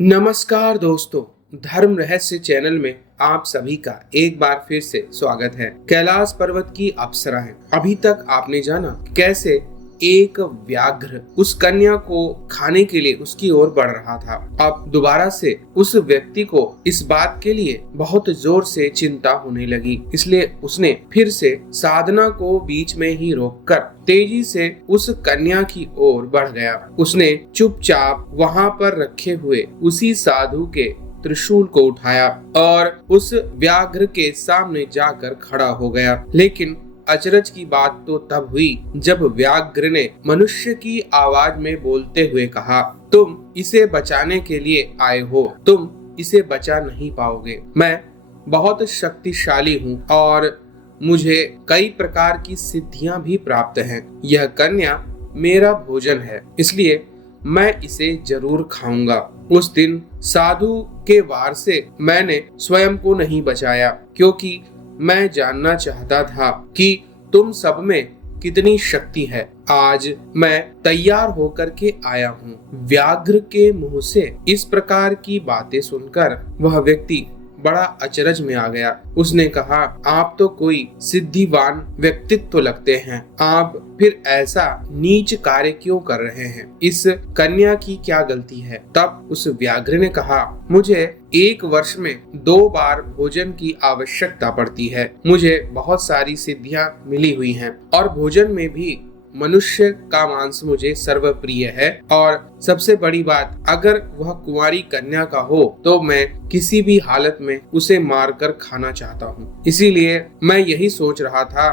नमस्कार दोस्तों, धर्म रहस्य चैनल में आप सभी का एक बार फिर से स्वागत है। कैलाश पर्वत की अप्सराएं। अभी तक आपने जाना कैसे एक व्याघ्र उस कन्या को खाने के लिए उसकी ओर बढ़ रहा था। अब दोबारा से उस व्यक्ति को इस बात के लिए बहुत जोर से चिंता होने लगी, इसलिए उसने फिर से साधना को बीच में ही रोककर तेजी से उस कन्या की ओर बढ़ गया। उसने चुपचाप वहां पर रखे हुए उसी साधु के त्रिशूल को उठाया और उस व्याघ्र के सामने जाकर खड़ा हो गया। लेकिन अचरज की बात तो तब हुई जब व्याघ्र ने मनुष्य की आवाज में बोलते हुए कहा, तुम इसे बचाने के लिए आए हो, तुम इसे बचा नहीं पाओगे। मैं बहुत शक्तिशाली हूँ और मुझे कई प्रकार की सिद्धियां भी प्राप्त हैं। यह कन्या मेरा भोजन है, इसलिए मैं इसे जरूर खाऊंगा। उस दिन साधु के वार से मैंने स्वयं को नहीं बचाया, क्योंकि मैं जानना चाहता था कि तुम सब में कितनी शक्ति है। आज मैं तैयार होकर के आया हूँ। व्याघ्र के मुंह से इस प्रकार की बातें सुनकर वह व्यक्ति बड़ा अचरज में आ गया। उसने कहा, आप तो कोई सिद्धिवान व्यक्तित्व लगते हैं, आप फिर ऐसा नीच कार्य क्यों कर रहे हैं? इस कन्या की क्या गलती है? तब उस व्याघ्र ने कहा, मुझे एक वर्ष में 2 बार भोजन की आवश्यकता पड़ती है। मुझे बहुत सारी सिद्धियां मिली हुई हैं और भोजन में भी मनुष्य का मांस मुझे सर्वप्रिय है। और सबसे बड़ी बात, अगर वह कुंवारी कन्या का हो तो मैं किसी भी हालत में उसे मारकर खाना चाहता हूँ। इसीलिए मैं यही सोच रहा था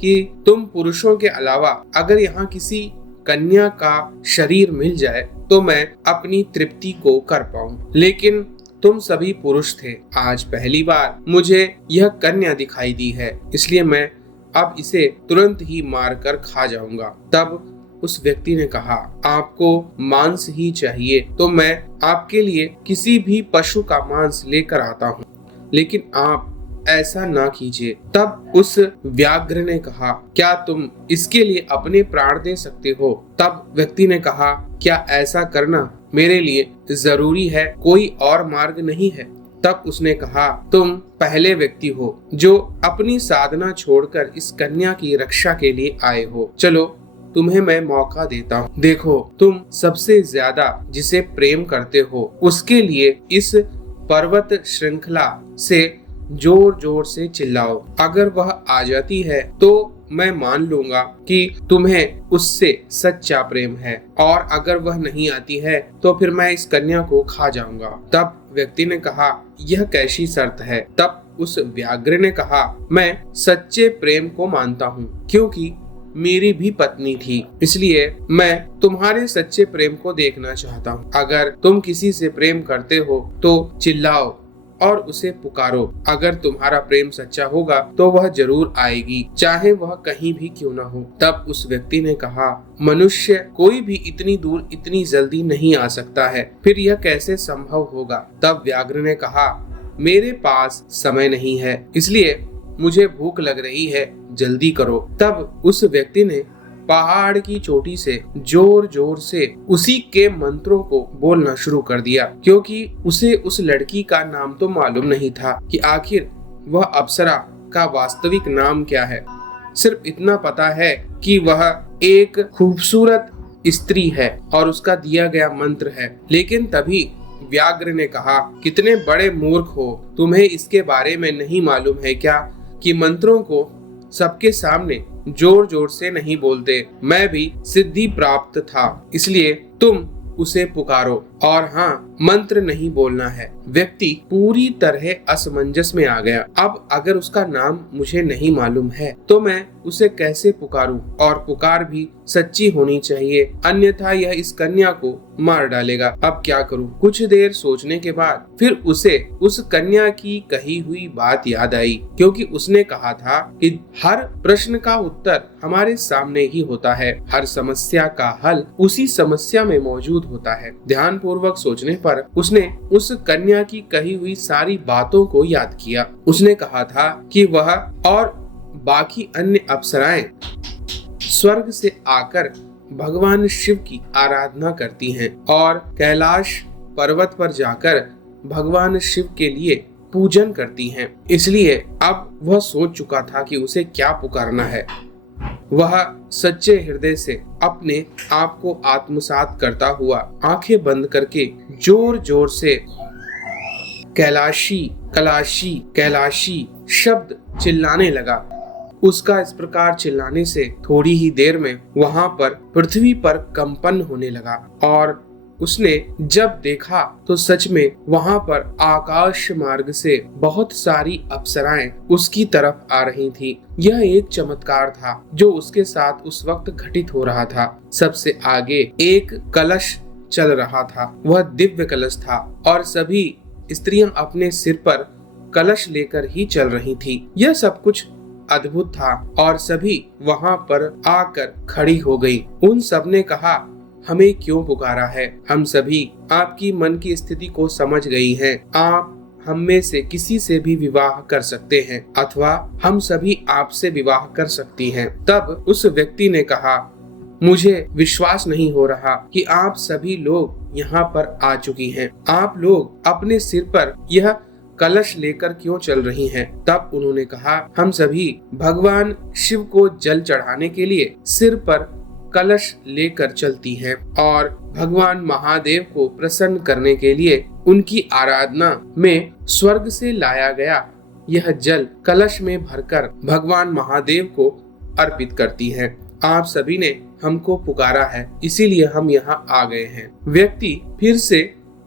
कि तुम पुरुषों के अलावा अगर यहाँ किसी कन्या का शरीर मिल जाए तो मैं अपनी तृप्ति को कर पाऊं। लेकिन तुम सभी पुरुष थे। आज पहली बार मुझे यह कन्या दिखाई दी है, इसलिए मैं अब इसे तुरंत ही मारकर खा जाऊंगा। तब उस व्यक्ति ने कहा, आपको मांस ही चाहिए तो मैं आपके लिए किसी भी पशु का मांस लेकर आता हूँ, लेकिन आप ऐसा ना कीजिए। तब उस व्याघ्र ने कहा, क्या तुम इसके लिए अपने प्राण दे सकते हो? तब व्यक्ति ने कहा, क्या ऐसा करना मेरे लिए जरूरी है? कोई और मार्ग नहीं है? तब उसने कहा, तुम पहले व्यक्ति हो जो अपनी साधना छोड़कर इस कन्या की रक्षा के लिए आए हो। चलो तुम्हें मैं मौका देता हूँ। देखो, तुम सबसे ज्यादा जिसे प्रेम करते हो उसके लिए इस पर्वत श्रृंखला से जोर जोर से चिल्लाओ। अगर वह आ जाती है तो मैं मान लूंगा कि तुम्हें उससे सच्चा प्रेम है, और अगर वह नहीं आती है तो फिर मैं इस कन्या को खा जाऊंगा। तब व्यक्ति ने कहा, यह कैसी शर्त है? तब उस व्याघ्र ने कहा, मैं सच्चे प्रेम को मानता हूँ, क्योंकि मेरी भी पत्नी थी, इसलिए मैं तुम्हारे सच्चे प्रेम को देखना चाहता हूँ। अगर तुम किसी से प्रेम करते हो तो चिल्लाओ और उसे पुकारो। अगर तुम्हारा प्रेम सच्चा होगा तो वह जरूर आएगी, चाहे वह कहीं भी क्यों ना हो। तब उस व्यक्ति ने कहा, मनुष्य कोई भी इतनी दूर इतनी जल्दी नहीं आ सकता है, फिर यह कैसे संभव होगा? तब व्याघ्र ने कहा, मेरे पास समय नहीं है, इसलिए मुझे भूख लग रही है, जल्दी करो। तब उस व्यक्ति ने पहाड़ की चोटी से जोर जोर से उसी के मंत्रों को बोलना शुरू कर दिया, क्योंकि उसे उस लड़की का नाम तो मालूम नहीं था कि आखिर वह अप्सरा का वास्तविक नाम क्या है। सिर्फ इतना पता है कि वह एक खूबसूरत स्त्री है और उसका दिया गया मंत्र है। लेकिन तभी व्याघ्र ने कहा, कितने बड़े मूर्ख हो, तुम्हें इसके बारे में नहीं मालूम है क्या कि मंत्रों को सबके सामने जोर जोर से नहीं बोलते। मैं भी सिद्धि प्राप्त था, इसलिए तुम उसे पुकारो, और हाँ, मंत्र नहीं बोलना है। व्यक्ति पूरी तरह असमंजस में आ गया। अब अगर उसका नाम मुझे नहीं मालूम है तो मैं उसे कैसे पुकारूं? और पुकार भी सच्ची होनी चाहिए, अन्यथा यह इस कन्या को मार डालेगा। अब क्या करूं? कुछ देर सोचने के बाद फिर उसे उस कन्या की कही हुई बात याद आई, क्योंकि उसने कहा था कि हर प्रश्न का उत्तर हमारे सामने ही होता है, हर समस्या का हल उसी समस्या में मौजूद होता है। ध्यान पूर्वक सोचने पर उसने उस कन्या की कही हुई सारी बातों को याद किया। उसने कहा था कि वह और बाकी अन्य अप्सराएं स्वर्ग से आकर भगवान शिव की आराधना करती हैं और कैलाश पर्वत पर जाकर भगवान शिव के लिए पूजन करती हैं। इसलिए अब वह सोच चुका था कि उसे क्या पुकारना है। वह सच्चे हृदय से अपने आप को आत्मसात करता हुआ आंखें बंद करके जोर जोर से कैलाशी कैलाशी कैलाशी शब्द चिल्लाने लगा। उसका इस प्रकार चिल्लाने से थोड़ी ही देर में वहां पर पृथ्वी पर कंपन होने लगा और उसने जब देखा तो सच में वहां पर आकाश मार्ग से बहुत सारी अप्सराएं उसकी तरफ आ रही थी। यह एक चमत्कार था जो उसके साथ उस वक्त घटित हो रहा था। सबसे आगे एक कलश चल रहा था, वह दिव्य कलश था और सभी स्त्रियां अपने सिर पर कलश लेकर ही चल रही थी। यह सब कुछ अद्भुत था और सभी वहां पर आकर खड़ी हो गई। उन सब ने कहा, हमें क्यों पुकारा है? हम सभी आपकी मन की स्थिति को समझ गई हैं। आप हम में से किसी से भी विवाह कर सकते हैं अथवा हम सभी आपसे विवाह कर सकती हैं। तब उस व्यक्ति ने कहा, मुझे विश्वास नहीं हो रहा कि आप सभी लोग यहाँ पर आ चुकी हैं। आप लोग अपने सिर पर यह कलश लेकर क्यों चल रही हैं? तब उन्होंने कहा, हम सभी भगवान शिव को जल चढ़ाने के लिए सिर पर कलश लेकर चलती हैं और भगवान महादेव को प्रसन्न करने के लिए उनकी आराधना में स्वर्ग से लाया गया यह जल कलश में भरकर भगवान महादेव को अर्पित करती हैं। आप सभी ने हमको पुकारा है, इसीलिए हम यहाँ आ गए हैं। व्यक्ति फिर से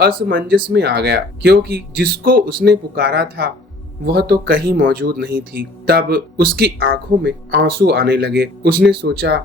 असमंजस में आ गया क्योंकि जिसको उसने पुकारा था वह तो कहीं मौजूद नहीं थी। तब उसकी आंखों में आंसू आने लगे। उसने सोचा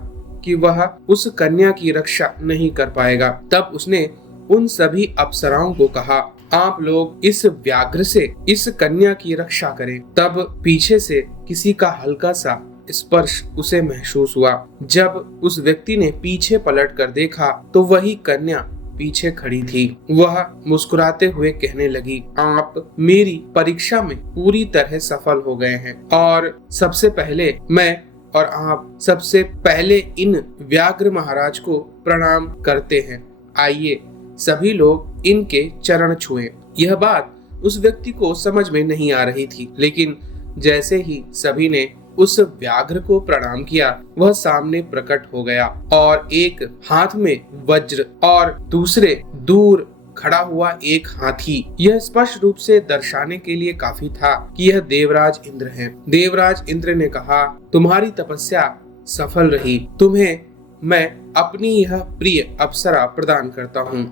कि वह उस कन्या की रक्षा नहीं कर पाएगा। तब उसने उन सभी अप्सराओं को कहा, आप लोग इस व्याघ्र से इस कन्या की रक्षा करें। तब पीछे से किसी का हल्का सा स्पर्श उसे महसूस हुआ। जब उस व्यक्ति ने पीछे पलट कर देखा तो वही कन्या पीछे खड़ी थी। वह मुस्कुराते हुए कहने लगी, आप मेरी परीक्षा में पूरी तरह सफल हो गए हैं और सबसे पहले मैं और आप सबसे पहले इन व्याघ्र महाराज को प्रणाम करते हैं। आइए सभी लोग इनके चरण छुएं। यह बात उस व्यक्ति को समझ में नहीं आ रही थी, लेकिन जैसे ही सभी ने उस व्याघ्र को प्रणाम किया वह सामने प्रकट हो गया और एक हाथ में वज्र और दूसरे दूर खड़ा हुआ एक हाथी। यह स्पष्ट रूप से दर्शाने के लिए काफी था कि यह देवराज इंद्र हैं। देवराज इंद्र ने कहा, तुम्हारी तपस्या सफल रही, तुम्हें मैं अपनी यह प्रिय अप्सरा प्रदान करता हूँ।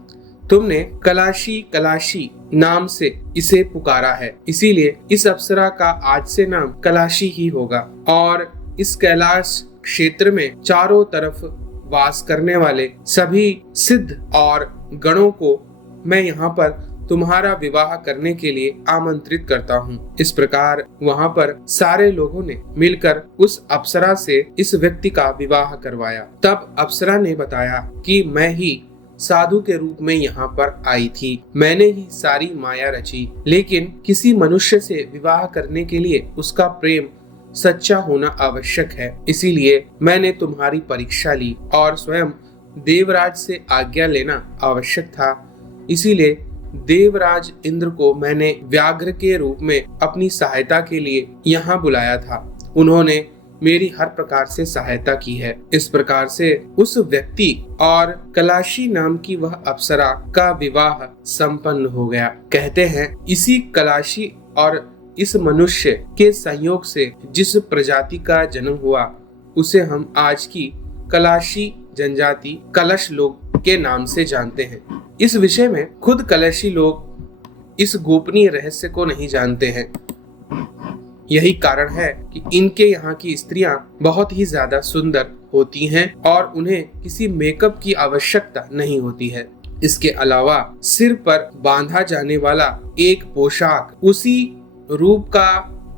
तुमने कलाशी कलाशी नाम से इसे पुकारा है, इसीलिए इस अप्सरा का आज से नाम कलाशी ही होगा और इस कैलाश क्षेत्र में चारों तरफ वास करने वाले सभी सिद्ध और गणों को मैं यहाँ पर तुम्हारा विवाह करने के लिए आमंत्रित करता हूँ। इस प्रकार वहाँ पर सारे लोगों ने मिलकर उस अप्सरा से इस व्यक्ति का विवाह करवाया। तब अप्सरा ने बताया कि मैं ही साधु के रूप में यहाँ पर आई थी, मैंने ही सारी माया रची, लेकिन किसी मनुष्य से विवाह करने के लिए उसका प्रेम सच्चा होना आवश्यक है। इसीलिए मैंने तुम्हारी परीक्षा ली और स्वयं देवराज से आज्ञा लेना आवश्यक था। इसीलिए देवराज इंद्र को मैंने व्याघ्र के रूप में अपनी सहायता के लिए यहाँ बुलाया था। उन्होंने मेरी हर प्रकार से सहायता की है। इस प्रकार से उस व्यक्ति और कलाशी नाम की वह अप्सरा का विवाह संपन्न हो गया। कहते हैं इसी कलाशी और इस मनुष्य के संयोग से जिस प्रजाति का जन्म हुआ उसे हम आज की कलाशी जनजाति कलश लोग के नाम से जानते हैं। इस विषय में खुद कलशी लोग इस गोपनीय रहस्य को नहीं जानते हैं। यही कारण है कि इनके यहाँ की स्त्रियां बहुत ही ज्यादा सुंदर होती हैं और उन्हें किसी मेकअप की आवश्यकता नहीं होती है। इसके अलावा सिर पर बांधा जाने वाला एक पोशाक उसी रूप का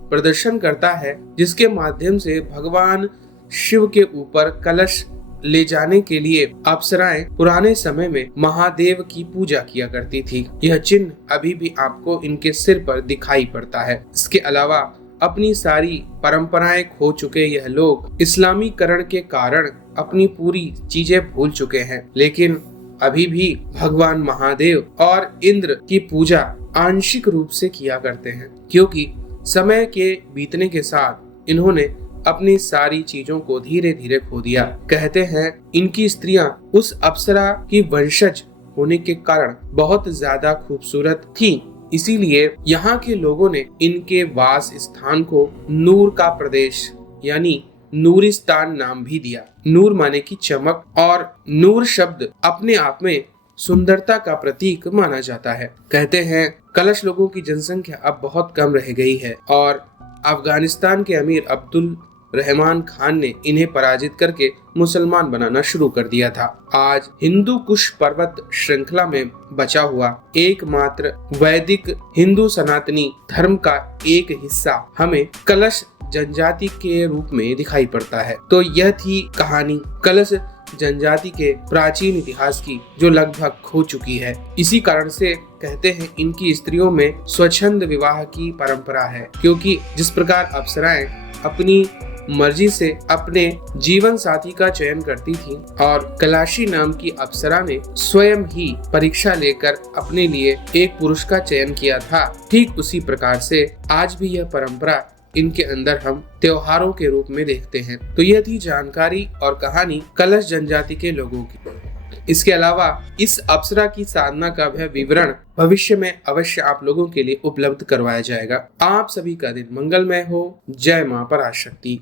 प्रदर्शन करता है जिसके माध्यम से भगवान शिव के ऊपर कलश ले जाने के लिए अप्सराएं पुराने समय में महादेव की पूजा किया करती थी। यह चिन्ह अभी भी आपको इनके सिर पर दिखाई पड़ता है। इसके अलावा अपनी सारी परंपराएं खो चुके यह लोग इस्लामीकरण के कारण अपनी पूरी चीजें भूल चुके हैं, लेकिन अभी भी भगवान महादेव और इंद्र की पूजा आंशिक रूप से किया करते हैं, क्योंकि समय के बीतने के साथ इन्होंने अपनी सारी चीजों को धीरे धीरे खो दिया। कहते हैं इनकी स्त्रियां उस अप्सरा की वंशज होने के कारण बहुत ज्यादा खूबसूरत थीं, इसीलिए यहाँ के लोगों ने इनके वास स्थान को नूर का प्रदेश यानी नूरिस्तान नाम भी दिया। नूर माने की चमक और नूर शब्द अपने आप में सुंदरता का प्रतीक माना जाता है। कहते हैं कलश लोगों की जनसंख्या अब बहुत कम रह गई है और अफगानिस्तान के अमीर अब्दुल रहमान खान ने इन्हें पराजित करके मुसलमान बनाना शुरू कर दिया था। आज हिंदू कुश पर्वत श्रृंखला में बचा हुआ एकमात्र वैदिक हिंदू सनातनी धर्म का एक हिस्सा हमें कलश जनजाति के रूप में दिखाई पड़ता है। तो यह थी कहानी कलश जनजाति के प्राचीन इतिहास की, जो लगभग खो चुकी है। इसी कारण से कहते हैं इनकी स्त्रियों में स्वच्छंद विवाह की परंपरा है, क्योंकि जिस प्रकार अप्सराएं अपनी मर्जी से अपने जीवन साथी का चयन करती थी और कलाशी नाम की अप्सरा ने स्वयं ही परीक्षा लेकर अपने लिए एक पुरुष का चयन किया था, ठीक उसी प्रकार से आज भी यह परंपरा इनके अंदर हम त्योहारों के रूप में देखते हैं। तो यह थी जानकारी और कहानी कलश जनजाति के लोगों की। इसके अलावा इस अप्सरा की साधना का वह विवरण भविष्य में अवश्य आप लोगों के लिए उपलब्ध करवाया जाएगा। आप सभी का दिन मंगलमय हो। जय मां पराशक्ति।